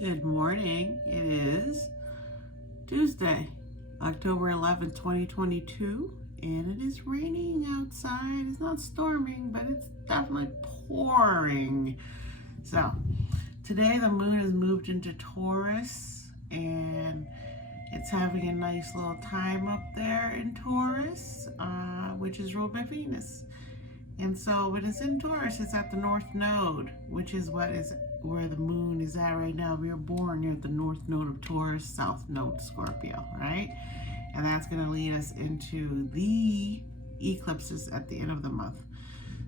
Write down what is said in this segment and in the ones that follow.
Good morning. It is Tuesday, October 11th, 2022, and it is raining outside. It's not storming, but it's definitely pouring. So, today the moon has moved into Taurus, and it's having a nice little time up there in Taurus, which is ruled by Venus. And so when it's in Taurus, it's at the North Node, which is where the moon is at right now. We were born near the North Node of Taurus, South Node Scorpio, right? And that's going to lead us into the eclipses at the end of the month.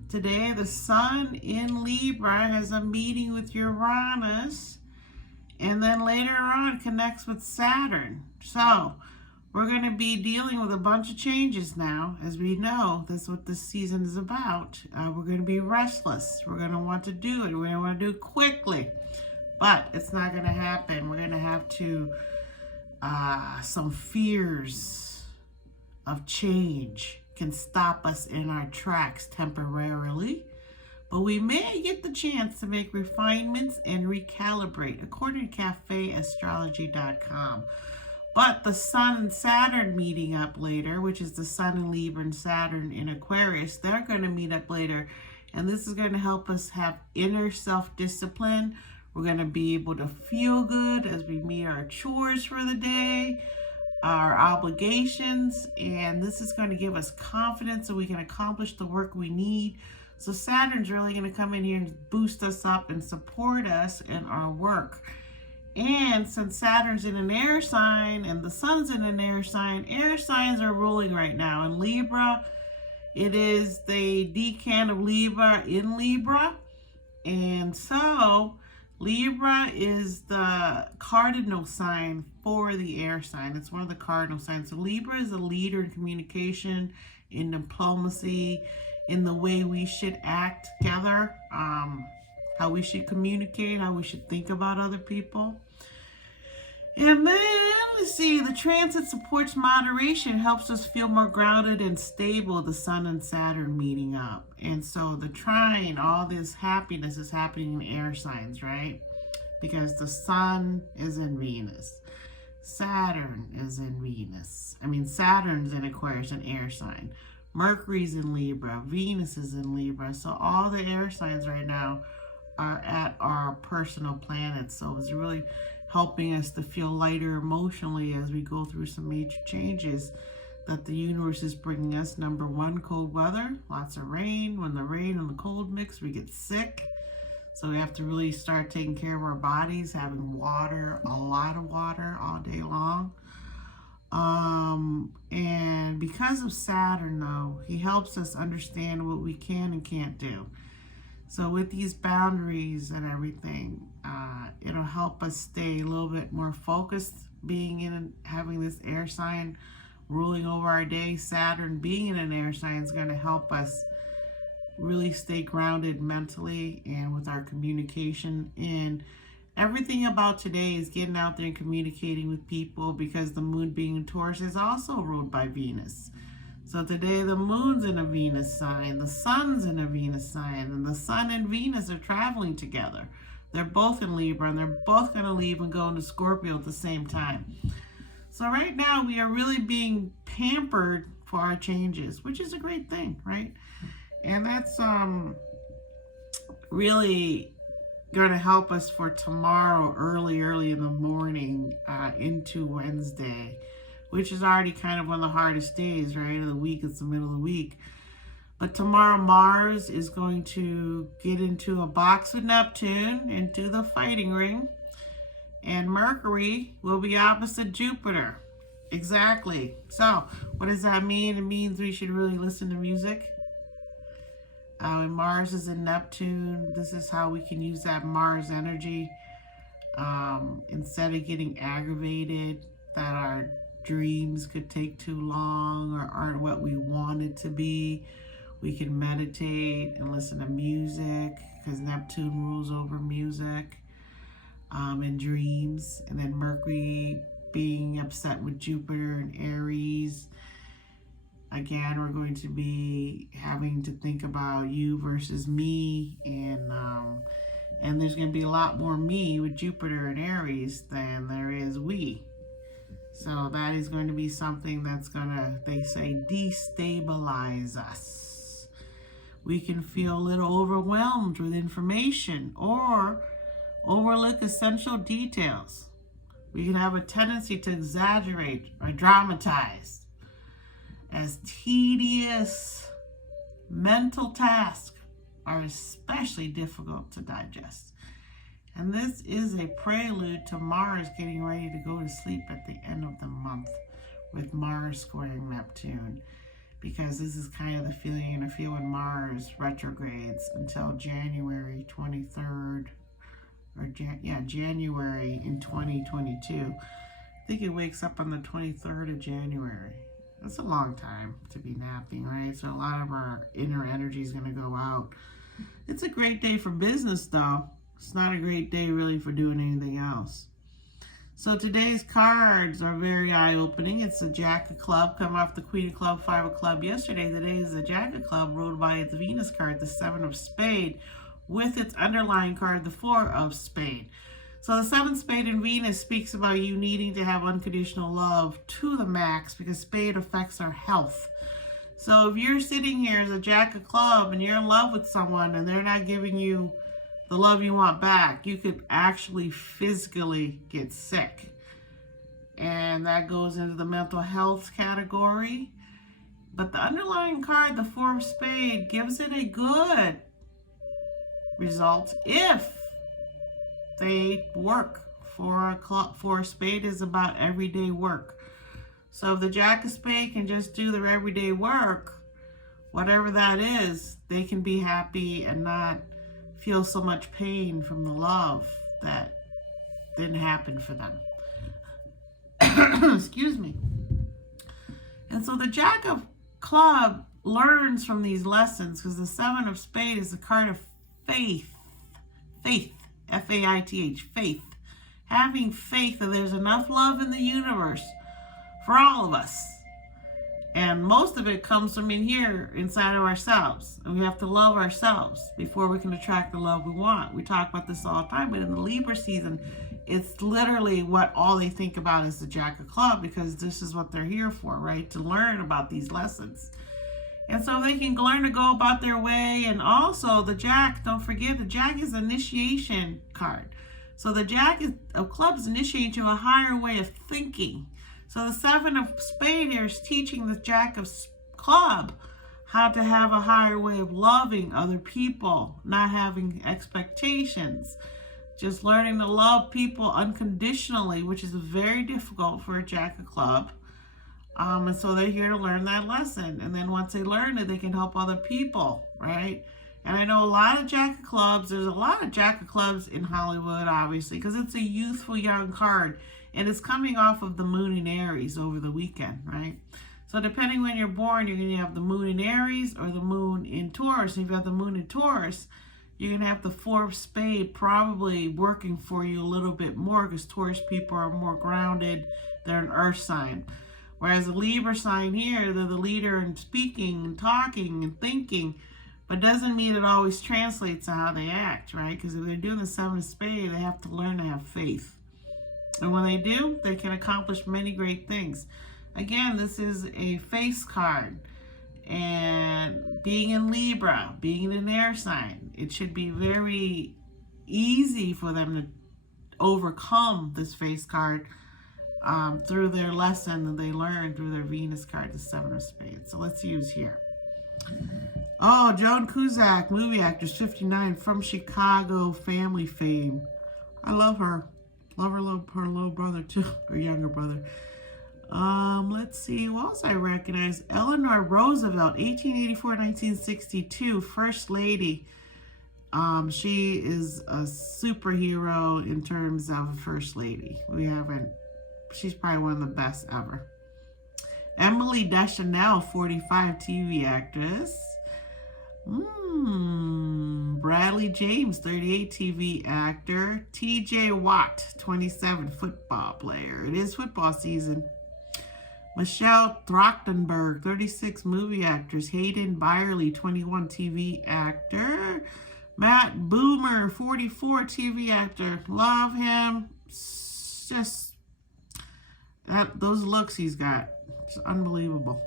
Today, the Sun in Libra has a meeting with Uranus, and then later on connects with Saturn. So we're going to be dealing with a bunch of changes now. As we know, that's what this season is about. We're going to be restless. We're going to want to do it. We're going to want to do it quickly. But it's not going to happen. We're going to have to, some fears of change can stop us in our tracks temporarily. But we may get the chance to make refinements and recalibrate, according to cafeastrology.com. But the Sun and Saturn meeting up later, which is the Sun in Libra and Saturn in Aquarius, they're going to meet up later. And this is going to help us have inner self-discipline. We're going to be able to feel good as we meet our chores for the day, our obligations. And this is going to give us confidence so we can accomplish the work we need. So Saturn's really going to come in here and boost us up and support us in our work. And since Saturn's in an air sign and the Sun's in an air signs are ruling right now. In Libra, it is the decan of Libra in Libra. And so Libra is the cardinal sign for the air sign. It's one of the cardinal signs. So Libra is a leader in communication, in diplomacy, in the way we should act together, how we should communicate, how we should think about other people. And then, let's see, the transit supports moderation, helps us feel more grounded and stable, the Sun and Saturn meeting up. And so the trine, all this happiness is happening in air signs, right? Because the Sun is in Venus. Saturn is in Venus. Saturn's in Aquarius, an air sign. Mercury's in Libra. Venus is in Libra. So all the air signs right now are at our personal planets. So it's really helping us to feel lighter emotionally as we go through some major changes that the universe is bringing us. Number one, cold weather, lots of rain. When the rain and the cold mix, we get sick. So we have to really start taking care of our bodies, having water, a lot of water all day long. And because of Saturn, though, he helps us understand what we can and can't do. So with these boundaries and everything, it'll help us stay a little bit more focused, being in and having this air sign ruling over our day. Saturn being in an air sign is going to help us really stay grounded mentally and with our communication. And everything about today is getting out there and communicating with people, because the moon being in Taurus is also ruled by Venus. So today the moon's in a Venus sign, the Sun's in a Venus sign, and the Sun and Venus are traveling together. They're both in Libra, and they're both going to leave and go into Scorpio at the same time. So right now we are really being pampered for our changes, which is a great thing, right? And that's really going to help us for tomorrow, early in the morning, into Wednesday, which is already kind of one of the hardest days, right, of the week. It's the middle of the week. But tomorrow, Mars is going to get into a box with Neptune, into the fighting ring. And Mercury will be opposite Jupiter. Exactly. So, what does that mean? It means we should really listen to music. When Mars is in Neptune, this is how we can use that Mars energy. Instead of getting aggravated that our dreams could take too long or aren't what we want it to be, we can meditate and listen to music, because Neptune rules over music and dreams. And then Mercury being upset with Jupiter and Aries. Again, we're going to be having to think about you versus me, and And there's going to be a lot more me with Jupiter and Aries than there is we. So that is going to be something that's going to, they say, destabilize us. We can feel a little overwhelmed with information or overlook essential details. We can have a tendency to exaggerate or dramatize, as tedious mental tasks are especially difficult to digest. And this is a prelude to Mars getting ready to go to sleep at the end of the month with Mars squaring Neptune, because this is kind of the feeling you're going to feel when Mars retrogrades until January 23rd, or January in 2022. I think it wakes up on the 23rd of January. That's a long time to be napping, right? So a lot of our inner energy is going to go out. It's a great day for business, though. It's not a great day really for doing anything else. So today's cards are very eye-opening. It's the Jack of Club, come off the Queen of Club, Five of Club yesterday. Today is the Jack of Club, ruled by its Venus card, the Seven of Spade, with its underlying card, the Four of Spade. So the Seventh Spade in Venus speaks about you needing to have unconditional love to the max, because Spade affects our health. So if you're sitting here as a Jack of Club and you're in love with someone and they're not giving you the love you want back, you could actually physically get sick. And that goes into the mental health category. But the underlying card, the Four of Spade, gives it a good result if they work. Four of Spade is about everyday work. So if the Jack of Spade can just do their everyday work, whatever that is, they can be happy and not feel so much pain from the love that didn't happen for them. Excuse me. And so the Jack of Club learns from these lessons, because the Seven of Spade is a card of faith. Faith. F-A-I-T-H. Faith. Having faith that there's enough love in the universe for all of us. And most of it comes from in here, inside of ourselves. And we have to love ourselves before we can attract the love we want. We talk about this all the time, but in the Libra season, it's literally what all they think about is the Jack of Club, because this is what they're here for, right? To learn about these lessons. And so they can learn to go about their way. And also the Jack, don't forget, the Jack is an initiation card. So the Jack of Clubs initiate you a higher way of thinking. So the Seven of Spade here is teaching the Jack of Club how to have a higher way of loving other people, not having expectations, just learning to love people unconditionally, which is very difficult for a Jack of Club. And so they're here to learn that lesson. And then once they learn it, they can help other people, right? And I know a lot of Jack of Clubs. There's a lot of Jack of Clubs in Hollywood, obviously, because it's a youthful young card. And it's coming off of the Moon in Aries over the weekend, right? So depending when you're born, you're going to have the Moon in Aries or the Moon in Taurus. And if you have the Moon in Taurus, you're going to have the Four of Spade probably working for you a little bit more, because Taurus people are more grounded. They're an earth sign. Whereas the Libra sign here, they're the leader in speaking and talking and thinking, but doesn't mean it always translates to how they act, right? Because if they're doing the Seven of Spades, they have to learn to have faith. And when they do, they can accomplish many great things. Again, this is a face card. And being in Libra, being in an air sign, it should be very easy for them to overcome this face card through their lesson that they learned through their Venus card, the Seven of Spades. So let's use here. Oh, Joan Cusack, movie actress, 59, from Chicago, family fame. I love her. Love her little brother too, or younger brother. Let's see, who else I recognize? Eleanor Roosevelt, 1884-1962, First Lady. She is a superhero in terms of a First Lady. She's probably one of the best ever. Emily Deschanel, 45, TV actress. Bradley James, 38, TV actor. TJ Watt, 27, football player. It is football season. Michelle Trachtenberg, 36, movie actress. Hayden Byerly, 21, TV actor. Matt Boomer, 44, TV actor. Love him. Just those looks he's got. It's unbelievable.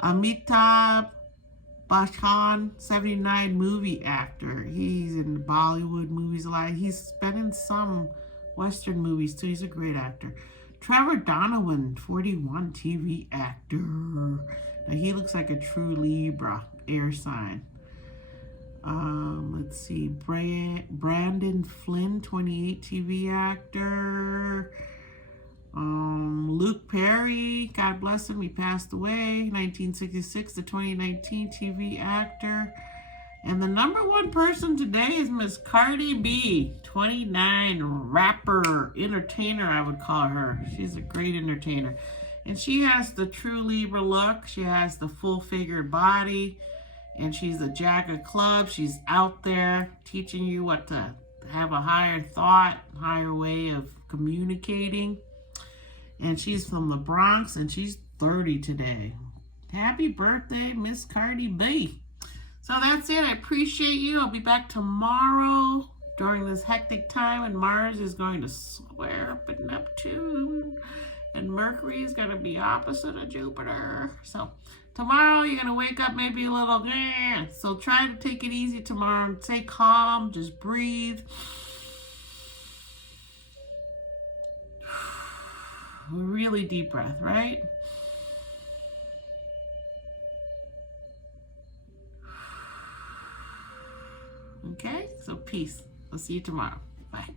Amitabh Bachchan, 79, movie actor. He's in Bollywood movies a lot. He's been in some Western movies too. He's a great actor. Trevor Donovan, 41, TV actor. Now he looks like a true Libra, air sign. Let's see. Brandon Flynn, 28, TV actor. Luke Perry, God bless him, he passed away, 1966 to 2019, TV actor. And the number one person today is Miss Cardi B, 29, rapper, entertainer, I would call her. She's a great entertainer. And she has the true Libra look. She has the full-figured body. And she's a jack of clubs. She's out there teaching you what to have a higher thought, higher way of communicating. And she's from the Bronx, and she's 30 today. Happy birthday, Miss Cardi B. So that's it. I appreciate you. I'll be back tomorrow during this hectic time, and Mars is going to square up at Neptune, and Mercury is going to be opposite of Jupiter. So tomorrow you're going to wake up maybe a little, so try to take it easy tomorrow. Stay calm. Just breathe. A really deep breath, right? Okay, so peace. I'll see you tomorrow. Bye.